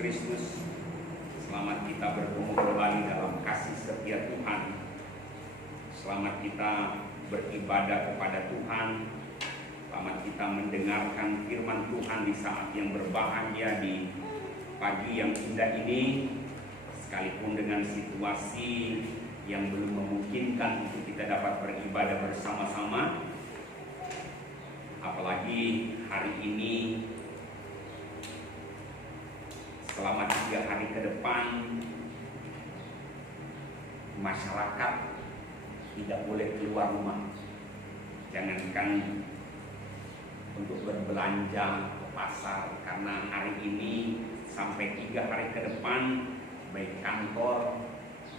Kristus. Selamat kita bertemu kembali dalam kasih setia Tuhan. Selamat kita beribadah kepada Tuhan. Selamat kita mendengarkan firman Tuhan di saat yang berbahagia di pagi yang indah ini. Sekalipun dengan situasi yang belum memungkinkan untuk kita dapat beribadah bersama-sama, apalagi hari ini selama 3 hari ke depan masyarakat tidak boleh keluar rumah. Jangankan untuk berbelanja ke pasar, karena hari ini sampai 3 hari ke depan baik kantor,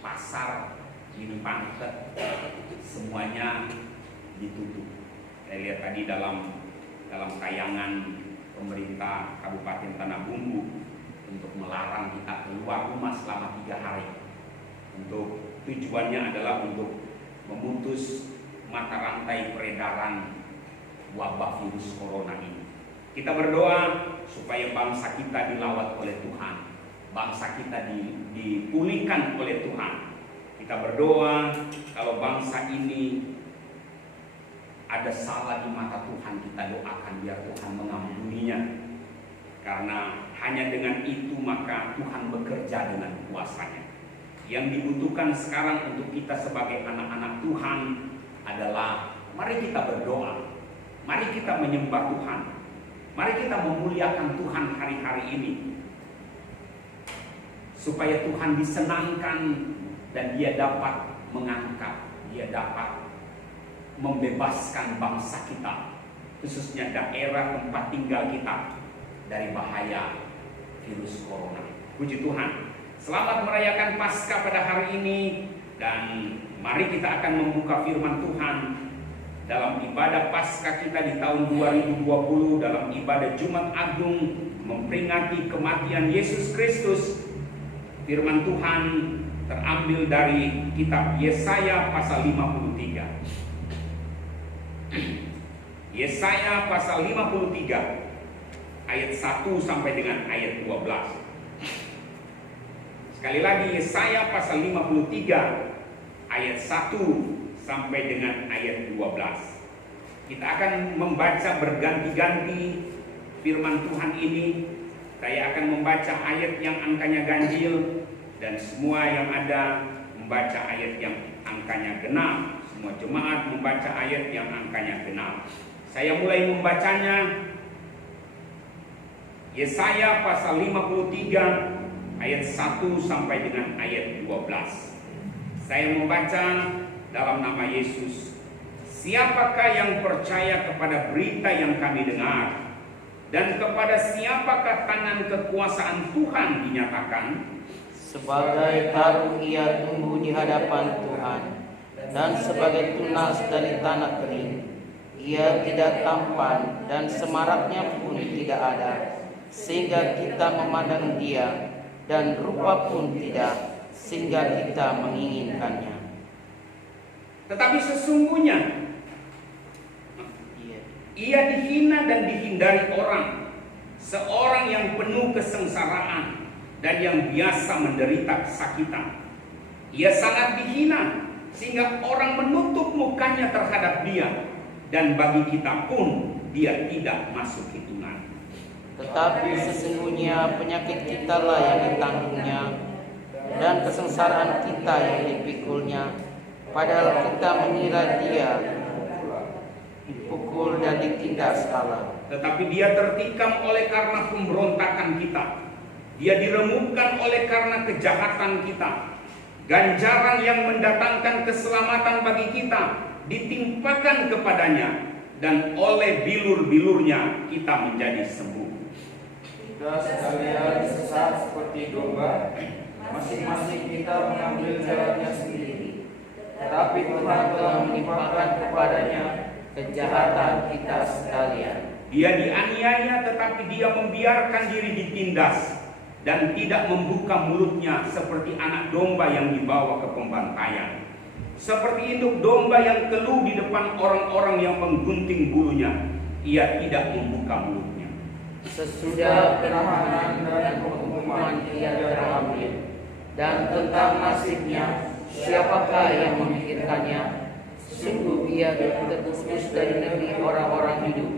pasar, minimarket semuanya ditutup. Saya lihat tadi dalam tayangan pemerintah Kabupaten Tanah Bumbu untuk melarang kita keluar rumah selama 3 hari. Untuk tujuannya adalah untuk memutus mata rantai peredaran wabah virus corona ini. Kita berdoa supaya bangsa kita dilawat oleh Tuhan, bangsa kita dipulihkan oleh Tuhan. Kita berdoa kalau bangsa ini ada salah di mata Tuhan, kita doakan biar Tuhan mengampuninya. Karena hanya dengan itu maka Tuhan bekerja dengan kuasa-Nya. Yang dibutuhkan sekarang untuk kita sebagai anak-anak Tuhan adalah mari kita berdoa, mari kita menyembah Tuhan, mari kita memuliakan Tuhan hari-hari ini, supaya Tuhan disenangkan dan Dia dapat mengangkat, Dia dapat membebaskan bangsa kita, khususnya daerah tempat tinggal kita, dari bahaya virus corona. Puji Tuhan. Selamat merayakan Paskah pada hari ini, dan mari kita akan membuka firman Tuhan dalam ibadah Paskah kita di tahun 2020, dalam ibadah Jumat Agung memperingati kematian Yesus Kristus. Firman Tuhan terambil dari kitab Yesaya pasal 53. Yesaya pasal 53 ayat 1 sampai dengan ayat 12. Sekali lagi, Yesaya pasal 53 ayat 1 sampai dengan ayat 12. Kita akan membaca berganti-ganti firman Tuhan ini. Saya akan membaca ayat yang angkanya ganjil, dan semua yang ada membaca ayat yang angkanya genap. Semua jemaat membaca ayat yang angkanya genap. Saya mulai membacanya. Yesaya pasal 53 ayat 1 sampai dengan ayat 12. Saya membaca dalam nama Yesus. Siapakah yang percaya kepada berita yang kami dengar? Dan kepada siapakah tangan kekuasaan Tuhan dinyatakan? Sebagai taruh ia tumbuh di hadapan Tuhan, dan sebagai tunas dari tanah kering. Ia tidak tampan dan semaraknya pun tidak ada, sehingga kita memandang dia, dan rupa pun tidak, sehingga kita menginginkannya. Tetapi sesungguhnya ia dihina dan dihindari orang, seorang yang penuh kesengsaraan dan yang biasa menderita kesakitan. Ia sangat dihina sehingga orang menutup mukanya terhadap dia, dan bagi kita pun dia tidak masuk hitungan. Tetapi sesungguhnya penyakit kita lah yang ditanggungnya, dan kesengsaraan kita yang dipikulnya. Padahal kita mengira dia dipukul dan ditindas Allah. Tetapi dia tertikam oleh karena pemberontakan kita, dia diremukkan oleh karena kejahatan kita. Ganjaran yang mendatangkan keselamatan bagi kita ditimpakan kepadanya, dan oleh bilur-bilurnya kita menjadi sembuh. Kita sekalian sesat seperti domba, masing-masing kita mengambil jalannya sendiri. Tetapi Tuhan telah menimpakan kepadanya kejahatan kita sekalian. Dia dianiaya, tetapi dia membiarkan diri ditindas, dan tidak membuka mulutnya seperti anak domba yang dibawa ke pembantaian. Seperti induk domba yang keluh di depan orang-orang yang menggunting bulunya, ia tidak membuka mulutnya. Sesudah penahanan dan penghukuman hukuman ia terambil. Dan tentang nasibnya, siapakah yang memikirkannya? Sungguh ia terputus dari negeri orang-orang hidup,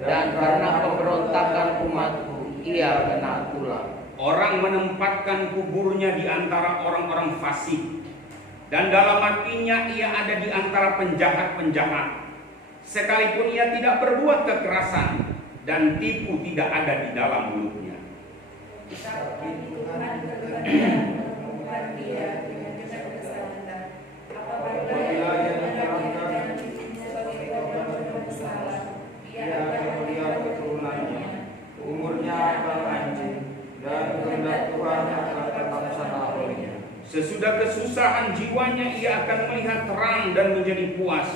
dan karena pemberontakan umatku ia kena tulah. Orang menempatkan kuburnya di antara orang-orang fasik, dan dalam hatinya ia ada di antara penjahat-penjahat. Sekalipun ia tidak berbuat kekerasan, dan tipu tidak ada di dalam mulutnya. Tapi Tuhan berkenan menemukan dia dengan kesalahan. Apabila ia menyerahkan dirinya sebagai korban bersalah, ia akan melihat keturunannya, umurnya akan lanjut, dan kehendak Tuhan akan terlaksana olehnya. Sesudah kesusahan jiwanya ia akan melihat terang dan menjadi puas.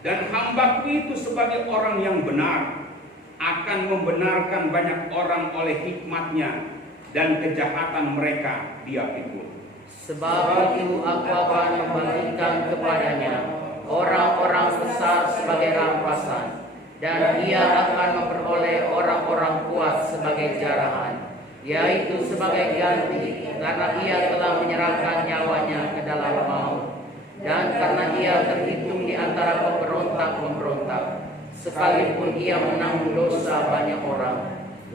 Dan hambaku itu sebagai orang yang benar akan membenarkan banyak orang oleh hikmatnya, dan kejahatan mereka dia pikul. Sebab itu aku akan membagikan kepadanya orang-orang besar sebagai rampasan, dan ia akan memperoleh orang-orang kuat sebagai jarahan, yaitu sebagai ganti, karena ia telah menyerahkan nyawanya ke dalam maut, dan karena ia terhitung di antara pemberontak-pemberontak, sekalipun ia menanggung dosa banyak orang,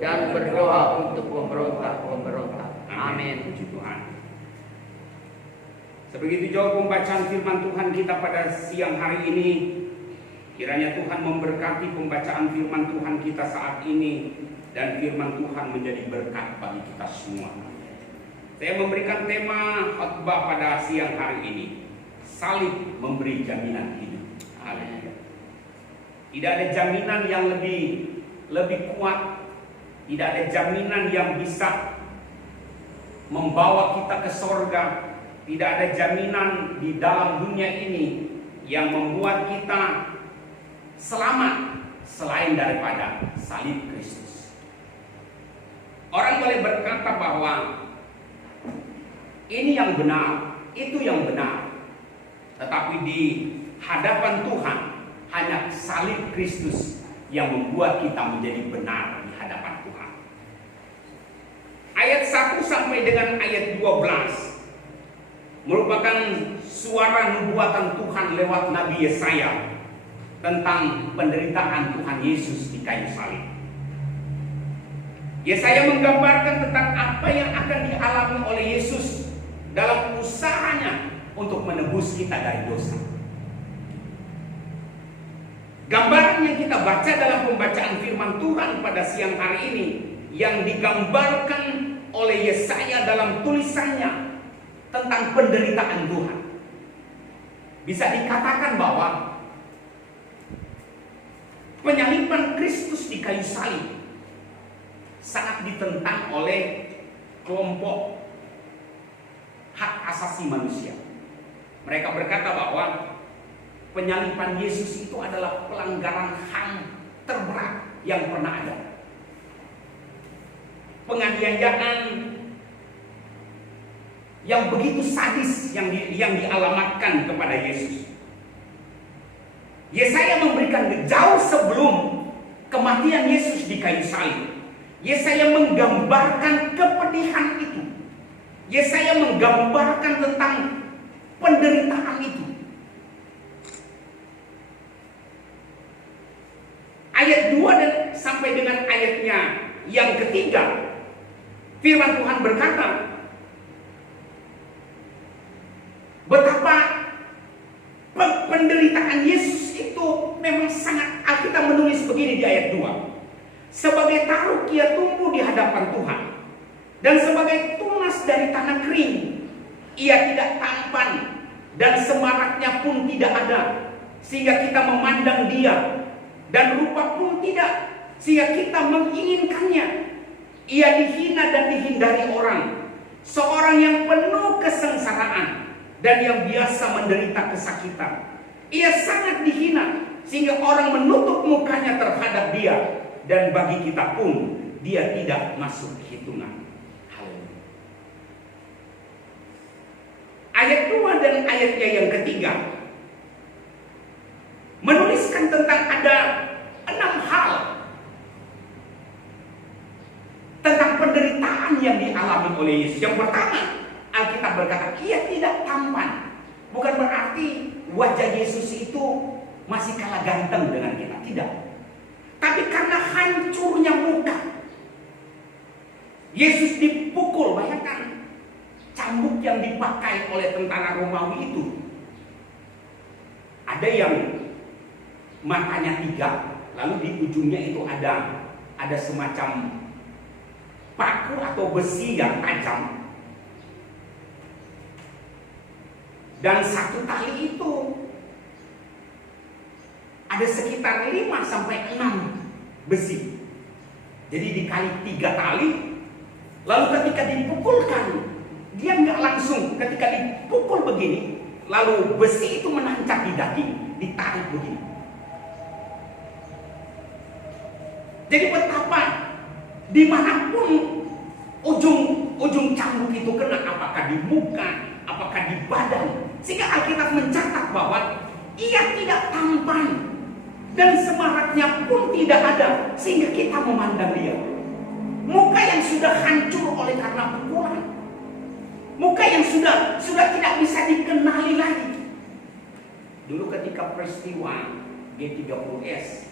dan berdoa untuk pemberontak-pemberontak. Amin. Puji Tuhan. Sebegitu jauh pembacaan firman Tuhan kita pada siang hari ini. Kiranya Tuhan memberkati pembacaan firman Tuhan kita saat ini, dan firman Tuhan menjadi berkat bagi kita semua. Saya memberikan tema khotbah pada siang hari ini, salib memberi jaminan hidup. Haleluya. Tidak ada jaminan yang lebih kuat, tidak ada jaminan yang bisa membawa kita ke sorga, tidak ada jaminan di dalam dunia ini yang membuat kita selamat selain daripada salib Kristus. Orang boleh berkata bahwa ini yang benar, itu yang benar, tetapi di hadapan Tuhan hanya salib Kristus yang membuat kita menjadi benar di hadapan Tuhan. Ayat 1 sampai dengan ayat 12 merupakan suara nubuatan Tuhan lewat Nabi Yesaya tentang penderitaan Tuhan Yesus di kayu salib. Yesaya menggambarkan tentang apa yang akan dialami oleh Yesus dalam usahanya untuk menebus kita dari dosa. Gambaran yang kita baca dalam pembacaan firman Tuhan pada siang hari ini, yang digambarkan oleh Yesaya dalam tulisannya tentang penderitaan Tuhan, bisa dikatakan bahwa penyaliban Kristus di kayu salib sangat ditentang oleh kelompok hak asasi manusia. Mereka berkata bahwa penyaliban Yesus itu adalah pelanggaran HAM terberat yang pernah ada. Penganiayaan yang begitu sadis yang dialamatkan kepada Yesus. Yesaya memberikan jauh sebelum kematian Yesus di kayu salib, Yesaya menggambarkan kepedihan itu. Yesaya menggambarkan tentang penderitaan itu. Ayat 2 dan sampai dengan ayatnya yang ketiga, firman Tuhan berkata betapa penderitaan Yesus itu memang sangat. Alkitab menulis begini di ayat 2. Sebagai taruk ia tumbuh di hadapan Tuhan, dan sebagai tunas dari tanah kering. Ia tidak tampan, dan semaraknya pun tidak ada, sehingga kita memandang dia, dan rupa pun tidak, sehingga kita menginginkannya. Ia dihina dan dihindari orang, seorang yang penuh kesengsaraan, dan yang biasa menderita kesakitan. Ia sangat dihina, sehingga orang menutup mukanya terhadap dia, dan bagi kita pun dia tidak masuk hitungan. Haleluya. Ayat 2 dan ayatnya yang ketiga menuliskan tentang ada 6 hal tentang penderitaan penderitaan yang dialami oleh Yesus. Yang pertama, Alkitab berkata ia tidak tampan. Bukan berarti wajah Yesus itu masih kalah ganteng dengan kita, tidak. Tapi karena hancurnya muka, Yesus dipukul. Bayangkan cambuk yang dipakai oleh tentara Romawi itu. Ada yang matanya 3, lalu di ujungnya itu ada semacam paku atau besi yang tajam. Dan satu tali itu ada sekitar 5-6 besi. Jadi dikali 3 tali. Lalu ketika dipukulkan, dia nggak langsung ketika dipukul begini, lalu besi itu menancap di daging, ditarik begini. Jadi betapa dimanapun ujung cambuk itu kena, apakah di muka, apakah di badan, sehingga Alkitab mencatat bahwa ia tidak tampan dan semaraknya pun tidak ada, sehingga kita memandang dia. Muka yang sudah hancur oleh karena pukulan, muka yang sudah tidak bisa dikenali lagi. Dulu ketika peristiwa G30S,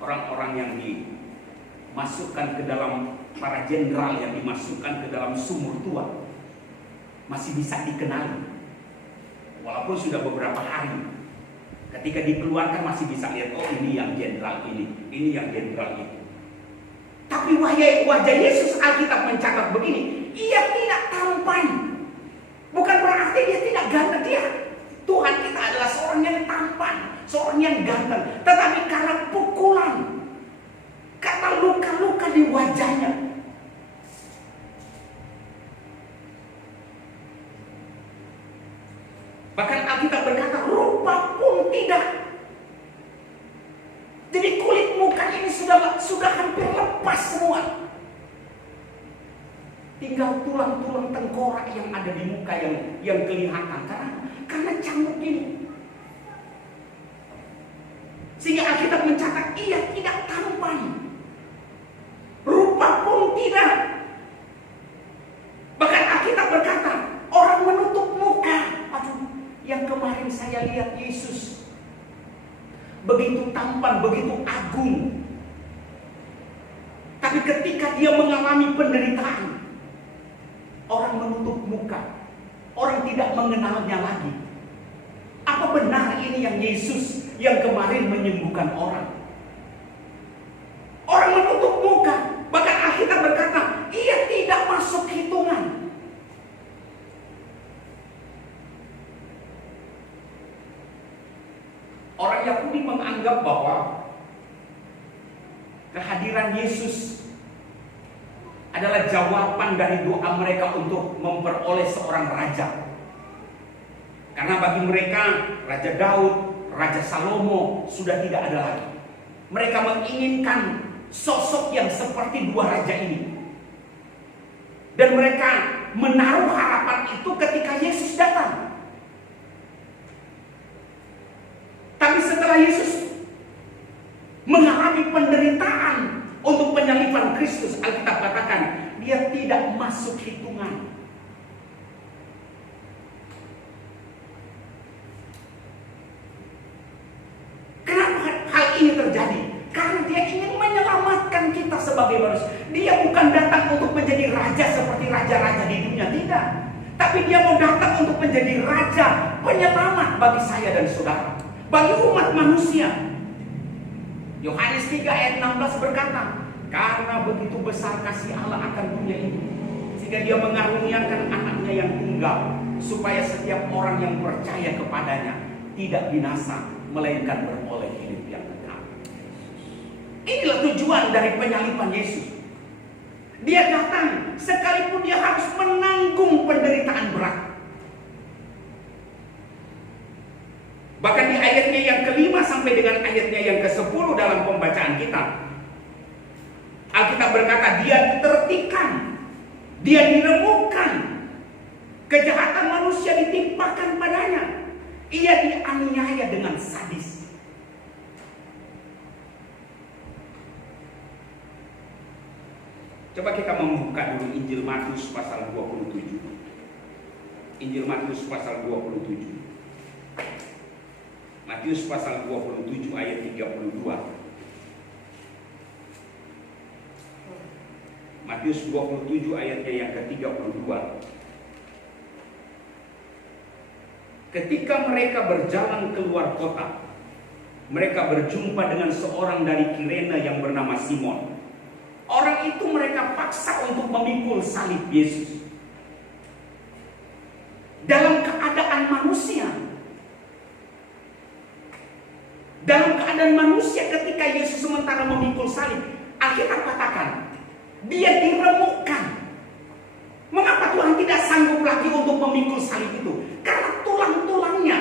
orang-orang yang dimasukkan ke dalam, para jenderal yang dimasukkan ke dalam sumur tua masih bisa dikenali, walaupun sudah beberapa hari. Ketika dikeluarkan masih bisa lihat, oh ini yang jenderal ini yang jenderal itu. Tapi wajah Yesus, Alkitab mencatat begini, ia tidak tampan. Bukan berarti dia tidak ganteng. Tuhan kita adalah seorang yang tampan, seorang yang ganteng. Tetapi karena pukulan, karena luka-luka di wajahnya, bahkan Alkitab berkata rupa pun tidak. Jadi kulit muka ini sudah hampir lepas semua. Tinggal tulang-tulang tengkorak yang ada di muka yang kelihatan karena cambuk ini. Sehingga Alkitab mencatat ia tidak tampan. Rupa pun tidak. Bahkan Alkitab berkata orang menutup muka. Aduh, yang kemarin saya lihat Yesus begitu tampan, begitu agung. Tapi ketika dia mengalami penderitaan, orang menutup muka. Orang tidak mengenalnya lagi. Apa benar ini yang Yesus yang kemarin menyembuhkan orang? Orang menutup muka. Bahkan Alkitab berkata, ia tidak masuk hitungan. Orang Yahudi menganggap bahwa kehadiran Yesus adalah jawaban dari doa mereka untuk memperoleh seorang raja. Karena bagi mereka Raja Daud, Raja Salomo sudah tidak ada lagi. Mereka menginginkan sosok yang seperti 2 raja ini. Dan mereka menaruh harapan itu ketika Yesus datang. Tapi setelah Yesus mengalami penderitaan untuk penyaliban Kristus, Alkitab katakan dia tidak masuk hitungan. Kenapa hal ini terjadi? Karena dia ingin menyelamatkan kita sebagai manusia. Dia bukan datang untuk menjadi raja seperti raja-raja di dunia, tidak. Tapi dia mau datang untuk menjadi raja penyelamat bagi saya dan saudara, bagi umat manusia. Yohanes 3 ayat 16 berkata, karena begitu besar kasih Allah akan dunia ini, sehingga dia mengaruniakan anaknya yang tunggal, supaya setiap orang yang percaya kepadanya tidak binasa, melainkan beroleh hidup yang kekal. Inilah tujuan dari penyaliban Yesus. Dia datang sekalipun dia harus menanggung penderitaan berat. Bahkan di ayatnya yang ke-5 sampai dengan ayatnya yang ke-10 dalam pembacaan kita, Alkitab berkata dia tertikam, dia diremukkan, kejahatan manusia ditimpakan padanya, ia dianiaya dengan sadis. Coba kita membuka dulu Injil Matius pasal 27. Injil Matius pasal 27. Matius pasal 27 ayat 32. Matius 27 ayatnya yang ke-32. Ketika mereka berjalan keluar kota, mereka berjumpa dengan seorang dari Kirene yang bernama Simon. Orang itu mereka paksa untuk memikul salib Yesus. Dalam keadaan manusia. Dalam keadaan manusia ketika Yesus sementara memikul salib, Alkitab katakan, dia diremukkan. Mengapa Tuhan tidak sanggup lagi untuk memikul salib itu? Karena tulang-tulangnya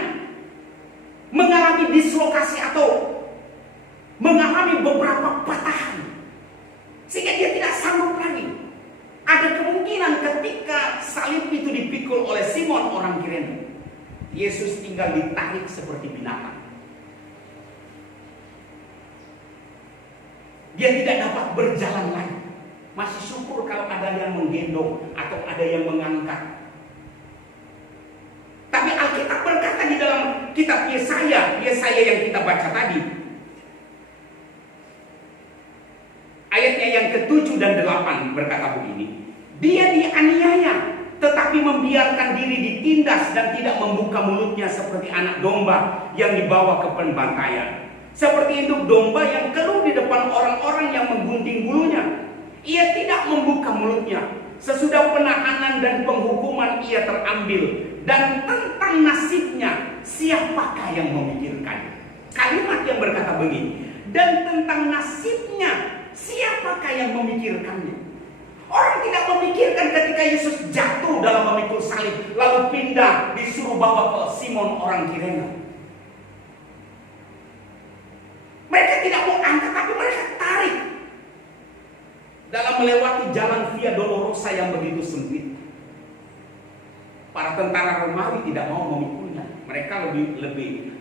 mengalami dislokasi atau mengalami beberapa patahan, sehingga dia tidak sanggup lagi. Ada kemungkinan ketika salib itu dipikul oleh Simon orang Kirene, Yesus tinggal ditarik seperti binatang. Dia tidak dapat berjalan lagi. Masih syukur kalau ada yang menggendong atau ada yang mengangkat. Tapi Alkitab berkata di dalam kitab Yesaya yang kita baca tadi, ayatnya yang ke-7 dan 8 berkata begini, dia dianiaya tetapi membiarkan diri ditindas dan tidak membuka mulutnya seperti anak domba yang dibawa ke pembantaian, seperti induk domba yang keluh di depan orang-orang yang menggunting bulunya. Ia tidak membuka mulutnya. Sesudah penahanan dan penghukuman ia terambil. Dan tentang nasibnya, siapakah yang memikirkannya? Kalimat yang berkata begini, dan tentang nasibnya, siapakah yang memikirkannya? Orang tidak memikirkan ketika Yesus jatuh dalam memikul salib, lalu pindah disuruh bawa ke Simon orang Kirene. Mereka tidak mau angkat, tapi mereka tarik dalam melewati jalan Via Dolorosa yang begitu sempit. Para tentara Romawi tidak mau memikulnya. Mereka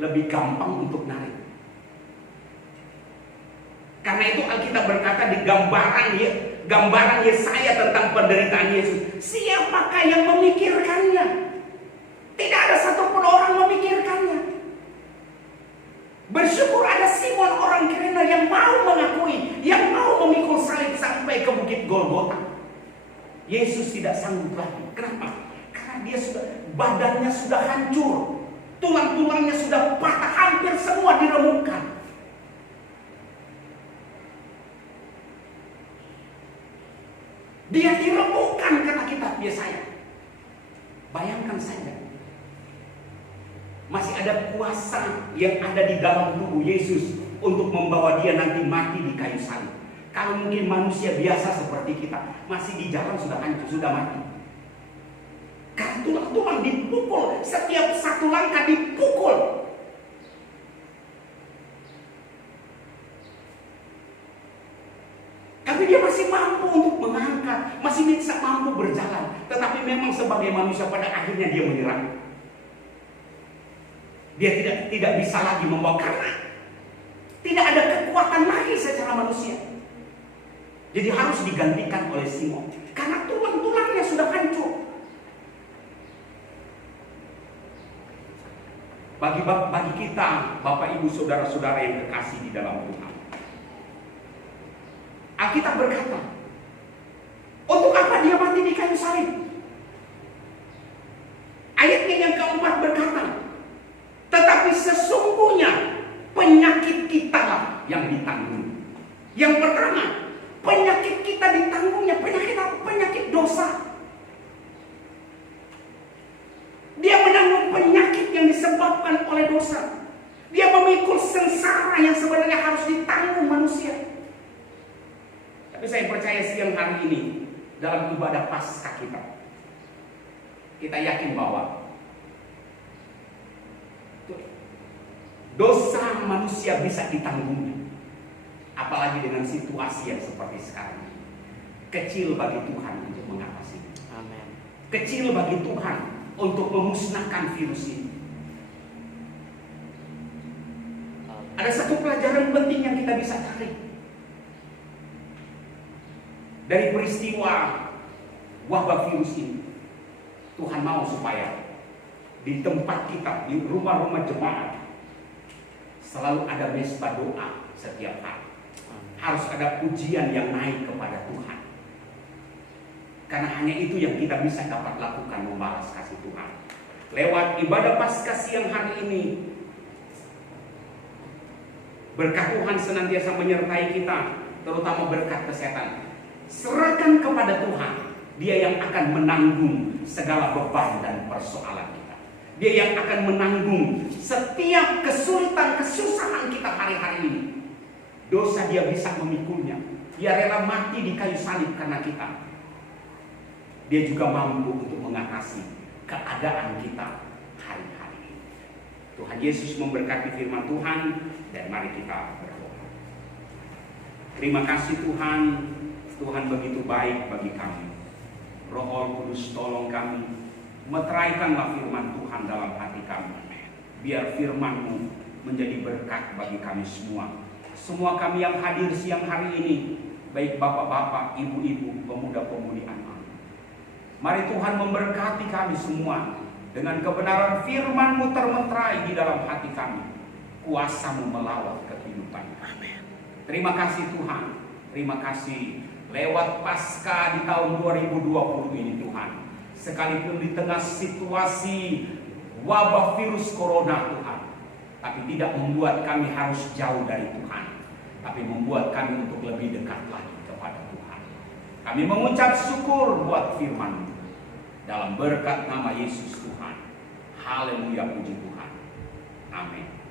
lebih gampang untuk narik. Karena itu Alkitab berkata di gambaran Yesaya tentang penderitaan Yesus, siapakah yang memikirkannya? Tidak ada satupun orang memikirkannya. Bersyukur ada Simon orang Kirene yang mau mengakui, yang mau memikul salib sampai ke bukit Golgota. Yesus tidak sanggup lagi. Kenapa? Karena dia badannya sudah hancur, tulang-tulangnya sudah patah, hampir semua diremukkan. Dia diremukkan kata kitab Yesaya. Bayangkan saja, masih ada kuasa yang ada di dalam tubuh Yesus untuk membawa dia nanti mati di kayu salib. Kalau mungkin manusia biasa seperti kita, masih di jalan sudah hancur, sudah mati. Karena tulang-tulang dipukul, setiap satu langkah dipukul. Tapi dia masih mampu untuk mengangkat, masih bisa mampu berjalan. Tetapi memang sebagai manusia pada akhirnya dia menyerah. Dia tidak bisa lagi membawa, karena tidak ada kekuatan lagi secara manusia. Jadi harus digantikan oleh Simon, karena tulang-tulangnya sudah hancur. Bagi kita, Bapak Ibu Saudara-saudara yang kekasih di dalam Tuhan, Alkitab berkata, untuk apa dia mati di kayu salib? Ayatnya yang keempat berkata, tetapi sesungguhnya penyakit kita lah yang ditanggung. Yang pertama, penyakit kita ditanggungnya. Penyakit apa? Penyakit dosa. Dia menanggung penyakit yang disebabkan oleh dosa. Dia memikul sengsara yang sebenarnya harus ditanggung manusia. Tapi saya percaya siang hari ini dalam ibadah Paskah kita yakin bahwa dosa manusia bisa ditanggungnya. Apalagi dengan situasi yang seperti sekarang. Kecil bagi Tuhan untuk mengatasi. Amin. Kecil bagi Tuhan untuk memusnahkan virus ini. Ada satu pelajaran penting yang kita bisa tarik. dari peristiwa wabah virus ini, Tuhan mau supaya di tempat kita, di rumah-rumah jemaat, selalu ada mesbah doa setiap hari. Harus ada pujian yang naik kepada Tuhan. Karena hanya itu yang kita bisa dapat lakukan, membalas kasih Tuhan. Lewat ibadah Paskah siang hari ini, berkat Tuhan senantiasa menyertai kita, terutama berkat kesehatan. Serahkan kepada Tuhan, Dia yang akan menanggung segala beban dan persoalan kita. Dia yang akan menanggung setiap kesulitan, kesusahan kita hari-hari ini. Dosa Dia bisa memikulnya. Dia rela mati di kayu salib karena kita. Dia juga mampu untuk mengatasi keadaan kita hari-hari ini. Tuhan Yesus memberkati firman Tuhan, dan mari kita berdoa. Terima kasih Tuhan, Tuhan begitu baik bagi kami. Roh Kudus tolong kami, meteraikanlah firman Tuhan dalam hati kami. Biar firman-Mu menjadi berkat bagi kami semua. Semua kami yang hadir siang hari ini, baik bapak-bapak, ibu-ibu, pemuda-pemudi anak. Mari Tuhan memberkati kami semua dengan kebenaran firman-Mu termeterai di dalam hati kami. Kuasa-Mu melawat kehidupan kami. Terima kasih Tuhan. Terima kasih lewat Paskah di tahun 2020 ini Tuhan. Sekalipun di tengah situasi wabah virus corona Tuhan, tapi tidak membuat kami harus jauh dari Tuhan, tapi membuat kami untuk lebih dekat lagi kepada Tuhan. Kami mengucap syukur buat firman-Mu. Dalam berkat nama Yesus Tuhan. Haleluya, puji Tuhan. Amin.